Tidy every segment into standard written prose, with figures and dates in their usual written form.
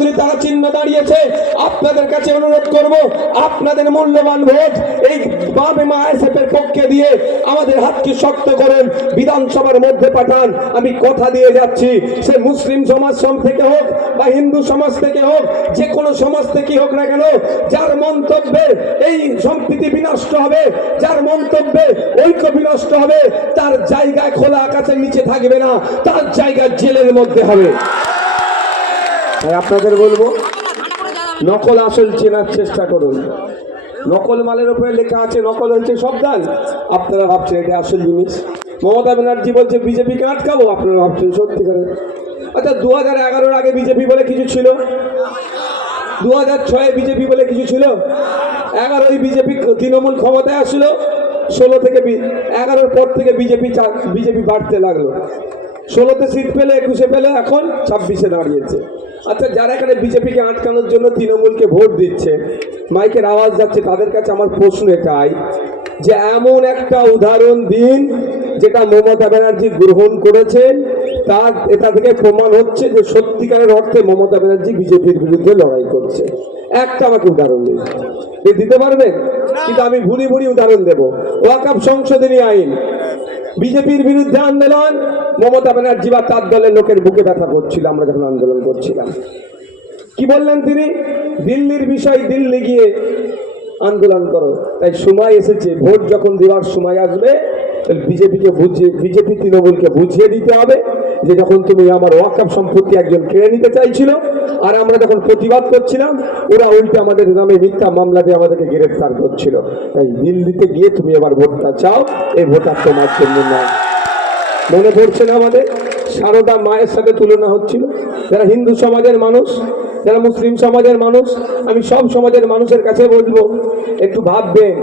কাস্তাদুরি তারা চিহ্ন দাঁড়িয়েছে। আপনাদের কাছে অনুরোধ করব, আপনাদের মূল্যবান ভোট এই বামে আইএসএফের পক্ষে দিয়ে আমাদের হাতকে শক্ত করেন, বিধানসভার মধ্যে পাঠান। আমি কথা দিয়ে যাচ্ছি, সে মুসলিম সমাজ থেকে হোক বা হিন্দু সমাজ থেকে হোক, যে কোনো সমাজ থেকে হোক না কেন, যার মন্তব্যে এই সম্প্রীতি বিনষ্ট হবে, যার মন্তব্যে ঐক্য বিনষ্ট হবে, তার জায়গায় খোলা আকাশের নিচে থাকবে না, তার জায়গা জেলের মধ্যে হবে। তাই আপনাদের বলবো, নকল আসল চেনার চেষ্টা করুন। নকল মালের উপরে লেখা আছে নকল হচ্ছে সব ডাল, আপনারা ভাবছেন এটা আসল জিনিস। মমতা ব্যানার্জি বলছে বিজেপিকে আটকাবো, আপনারা ভাবছেন সত্যি করে। আচ্ছা, 2011-এর আগে বিজেপি বলে কিছু ছিল? 2006-এ বিজেপি বলে কিছু ছিল? 11-ই বিজেপি তৃণমূল ক্ষমতায় আসলো, 16 থেকে 11-এর পর থেকে বিজেপি বাড়তে লাগলো। 16তে সিট পেলে, 21-এ পেলে, এখন 26-এ দাঁড়িয়েছে। আচ্ছা, যারা এখানে বিজেপিকে আটকানোর জন্য তৃণমূলকে ভোট দিচ্ছে, মাইকের আওয়াজ যাচ্ছে, তাদের কাছে আমার প্রশ্ন এটাই যে এমন একটা উদাহরণ দিন যেটা মমতা ব্যানার্জি গ্রহণ করেছেন, তার এটা থেকে প্রমাণ হচ্ছে যে সত্যিকারের অর্থে মমতা ব্যানার্জি বিজেপির বিরুদ্ধে লড়াই করছে। একটা আমাকে উদাহরণ দিন, দিতে পারবেন? কিন্তু আমি ভুরি ভুরি উদাহরণ দেব। ওয়াকফ সংশোধনী আইন, বিজেপির বিরুদ্ধে আন্দোলন, মমতা ব্যানার্জি বা তার দলের লোকের বুকে ব্যথা করছিল আমরা যখন আন্দোলন করছিলাম। কি বললেন তিনি? দিল্লির বিষয় দিল্লি গিয়ে আন্দোলন করো। তাই সময় এসেছে, ভোট যখন দেওয়ার সময় আসবে, বিজেপি তৃণমূলকে বুঝিয়ে দিতে হবে যে যখন তুমি আমার ওয়াকফ সম্পত্তি একজন কেড়ে নিতে চাইছিল, আর আমরা যখন প্রতিবাদ করছিলাম, ওরা উল্টে আমাদের নামে মিথ্যা মামলা দিয়ে আমাদেরকে গ্রেফতার করছিল। তাই দিল্লিতে গিয়ে তুমি এবার ভোটটা চাও, এই ভোটটা তোমার জন্য নয়। মনে পড়ছে না আমাদের সারদা মায়ের সাথে তুলনা হচ্ছিল? যারা হিন্দু সমাজের মানুষ, যারা মুসলিম সমাজের মানুষ, আমি সব সমাজের মানুষের কাছে বলবো, একটু ভাববেন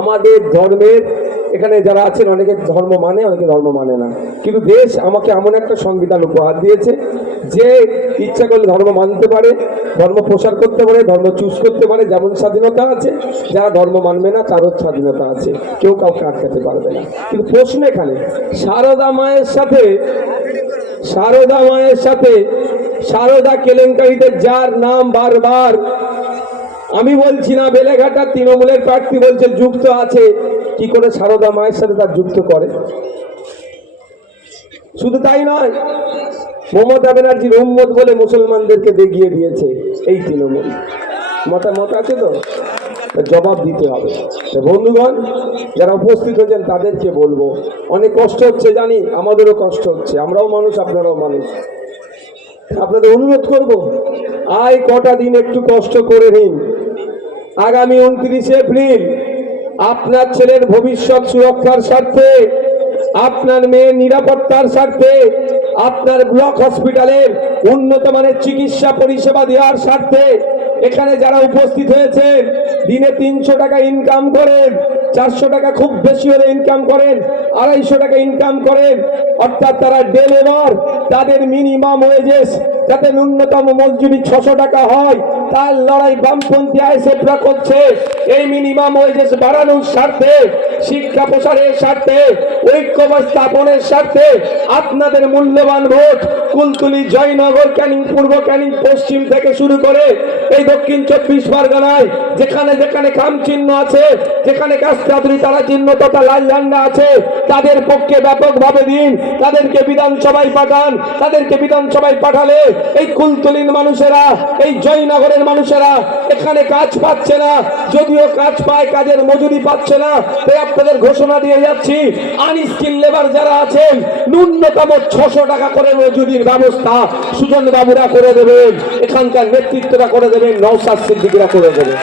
আমাদের ধর্মের এখানে যারা আছেন, অনেকে ধর্ম মানে, অনেকে ধর্ম মানে না, কিন্তু দেশ আমাকে এমন একটা সংবিধান উপহার দিয়েছে যে ইচ্ছা করলে ধর্ম মানতে পারে, ধর্ম প্রসার করতে পারে, ধর্ম চুজ করতে পারে, যেমন স্বাধীনতা আছে। যারা ধর্ম মানবে না তারও স্বাধীনতা আছে, কেউ কাউকে আটকাতে পারবে না। কিন্তু প্রশ্ন এখানে, সারদা মায়ের সাথে সারদা কেলেঙ্কারিতে যার নাম বারবার, আমি বলছি না, বেলেঘাটা তৃণমূলের প্রার্থী বলছে যুক্ত আছে, কি করে সারদা মায়ের সাথে তার যুক্ত করে? শুধু তাই নয়, মমতা ব্যানার্জির উম্মত বলে মুসলমানদেরকে দেখিয়ে দিয়েছে এই তৃণমূল। মতামত আছে তো, জবাব দিতে হবে। বন্ধুগণ, যারা উপস্থিত হয়েছেন তাদেরকে বলবো, অনেক কষ্ট হচ্ছে জানি, আমাদেরও কষ্ট হচ্ছে, আমরাও মানুষ, আপনারাও মানুষ। আপনাদের অনুরোধ করব, আয় কটা দিন একটু কষ্ট করে নিন। আগামী 29শে এপ্রিল আপনার ছেলের ভবিষ্যৎ সুরক্ষার স্বার্থে, আপনার মেয়ের নিরাপত্তার স্বার্থে, আপনার ব্লক হসপিটালের উন্নত মানের চিকিৎসা পরিষেবা দেওয়ার স্বার্থে এখানে যারা উপস্থিত হয়েছেন, দিনে 300 টাকা ইনকাম করেন, 400 টাকা খুব বেশি হলে ইনকাম করেন, 250 টাকা ইনকাম করেন, অর্থাৎ তারা ডে লেবার, তাদের মিনিমাম ওয়েজেস যাতে ন্যূনতম মজুরি 600 টাকা হয়, তার লড়াই বামপন্থী আইএসএফরা করছে। এই মিনিমাম ওয়েজেস বাড়ানোর স্বার্থে, শিক্ষা প্রসারের স্বার্থে, ঐক্য স্থাপনের স্বার্থে আপনাদের মূল্যবান ভোট কুলতলি, জয়নগর, ক্যানিং পূর্ব, ক্যানিং পশ্চিম থেকে শুরু করে এই দক্ষিণ 24 পরগনায় যেখানে যেখানে খাম চিহ্ন আছে, যেখানে কাস্তাদুরি তারা চিহ্ন তথা লাল ঝান্ডা আছে, তাদের পক্ষে ব্যাপকভাবে দিন। তাদেরকে বিধানসভায় পাঠান। তাদেরকে বিধানসভায় পাঠালে এই কুলতলির মানুষেরা, এই জয়নগরের মানুষেরা এখানে কাজ পাচ্ছে না, যদিও কাজ পায়, কাজের মজুরি পাচ্ছে না। তাই আপনাদের ঘোষণা দিয়ে যাচ্ছি, আনস্কিল লেবার যারা আছেন, ন্যূনতম 600 টাকা করে মজুরির ব্যবস্থা সুজন বাবুরা করে দেবেন, এখানকার নেতৃত্বরা করে দেবেন, নওশাদ সিদ্দিকীরা করে দেবেন।